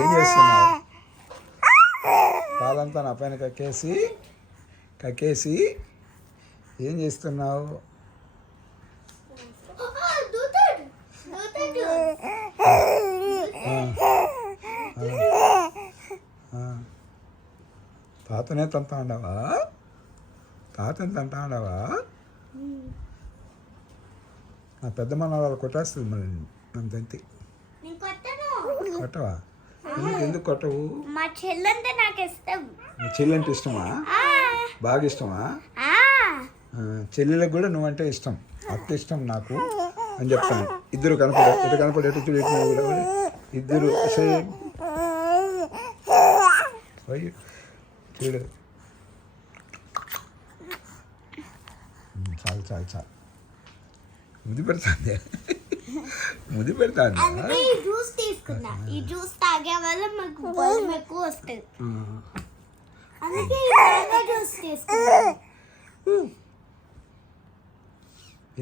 ఏం చేస్తున్నావు? పాలంతా నా పైన కక్కేసి ఏం చేస్తున్నావు? తాతనే తంతా ఉండవా? తాతని తంటా ఉండవా? నా పెద్ద మనవాళ్ళు కొట్టేస్తుంది మళ్ళీ నన్ను తంతి. కొట్టవా? ఎందుకు కొట్టవు? మా చెల్లంటే నాకు ఇష్టం. మీ చెల్లంటే ఇష్టమా? బాగా ఇష్టమా? చెల్లెలకు కూడా నువ్వంటే ఇష్టం. అత్త ఇష్టం నాకు అని చెప్తాను. ఇద్దరు కనపడే ఎటు చూడు కూడా ఇద్దరు సేమ్. చూడు చాలు ముది పెడతాంది. ఈ జ్యూస్ తాగే వల్ల మాకు బలం ఎక్కువ వస్తుంది. అందుకే జ్యూస్ తీసుకున్నాను.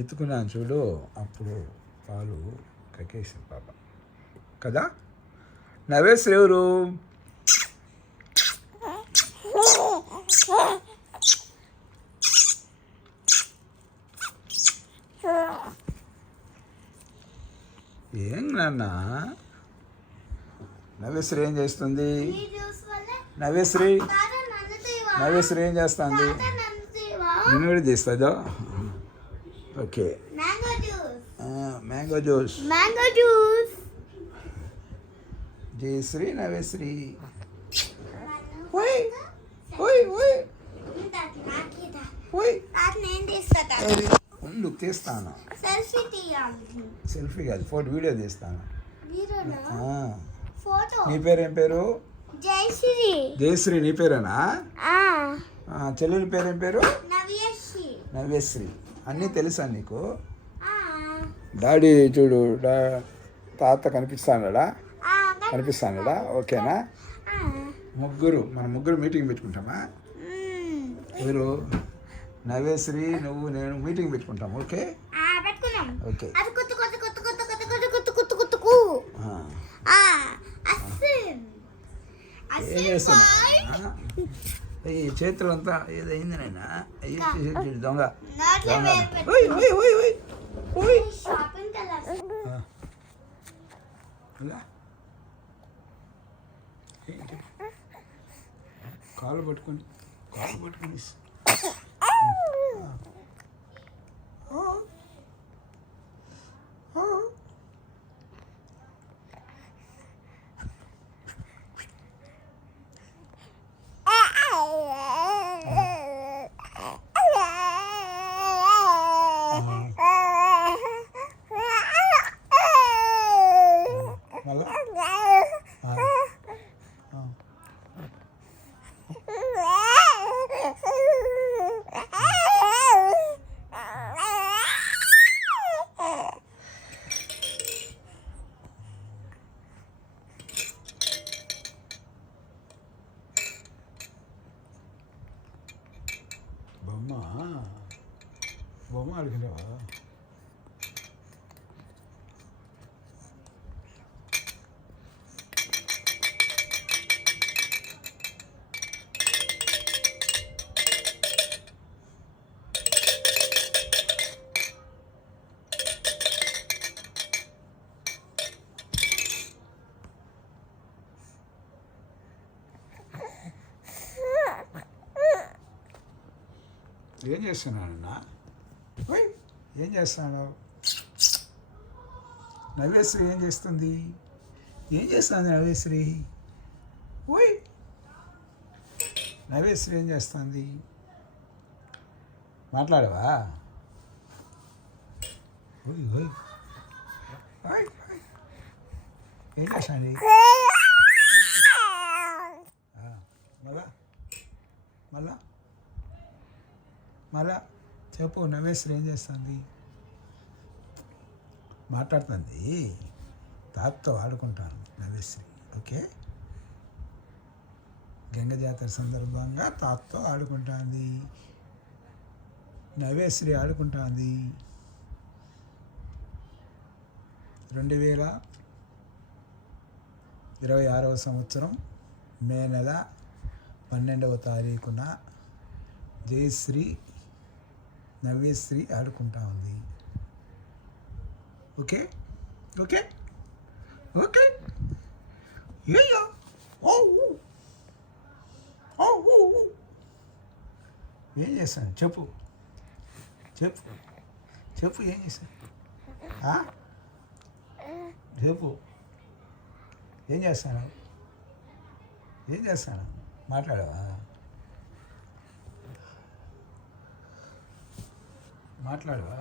ఎత్తుకున్నాను చూడు, అప్పుడు పాలు కక్కేసాను పాప కదా. నవేశ్ ఎవరు? ఏం నాన్న? నవేశ్రీ ఏం చేస్తుంది? నవేశ్రీ ఏం చేస్తుంది? నిన్ను కూడా తీస్తుందో? Okay, mango juice. జయశ్రీ నవేశ్రీ ఉండు తీస్తాను. సెల్ఫీ కాదు, వీడియో తీస్తాను. నీ పేరేం పేరు? జయశ్రీ. నీ పేరేనా? చెల్లెలి పేరేం పేరు? నవ్యశ్రీ. అన్నీ తెలుసా నీకు? డాడీ చూడు, తాత కనిపిస్తాడా? ఓకేనా? మన ముగ్గురు మీటింగ్ పెట్టుకుంటామా? ఎవరు? నవేశ్రీ, నువ్వు, నేను మీటింగ్ పెట్టుకుంటాం. ఓకే. ఏం చేస్తున్నా? ఈ చేతులంతా ఏదైంది నైనా? దొంగ. కాలు పట్టుకొని బొమ్మ అడిగినావా? ఏం చేస్తున్నానన్నా? ఏం చేస్తాను? నవ్యశ్రీ ఏం చేస్తుంది? నవ్యశ్రీ? నవ్యశ్రీ ఏం చేస్తుంది? మాట్లాడవా? ఏం చేస్తాను? మళ్ళా చెప్పు. నవ్యశ్రీ ఏం చేస్తుంది? మాట్లాడుతుంది. తాతతో ఆడుకుంటాను నవ్యశ్రీ. ఓకే. గంగ జాతర సందర్భంగా తాతతో ఆడుకుంటుంది నవ్యశ్రీ. 2023 26వ సంవత్సరం మే నెల 12వ తారీఖున జయశ్రీ నవ్యశ్రీ ఆడుకుంటా ఉంది. ఓకే ఓకే ఓకే ఏయ్యో ఓ ఓ ఓ ఏం చేస్తాను చెప్పు చెప్పు చెప్పు ఏం చేస్తాను చెప్పు ఏం చేస్తాను మాట్లాడవా మాట్లాడవా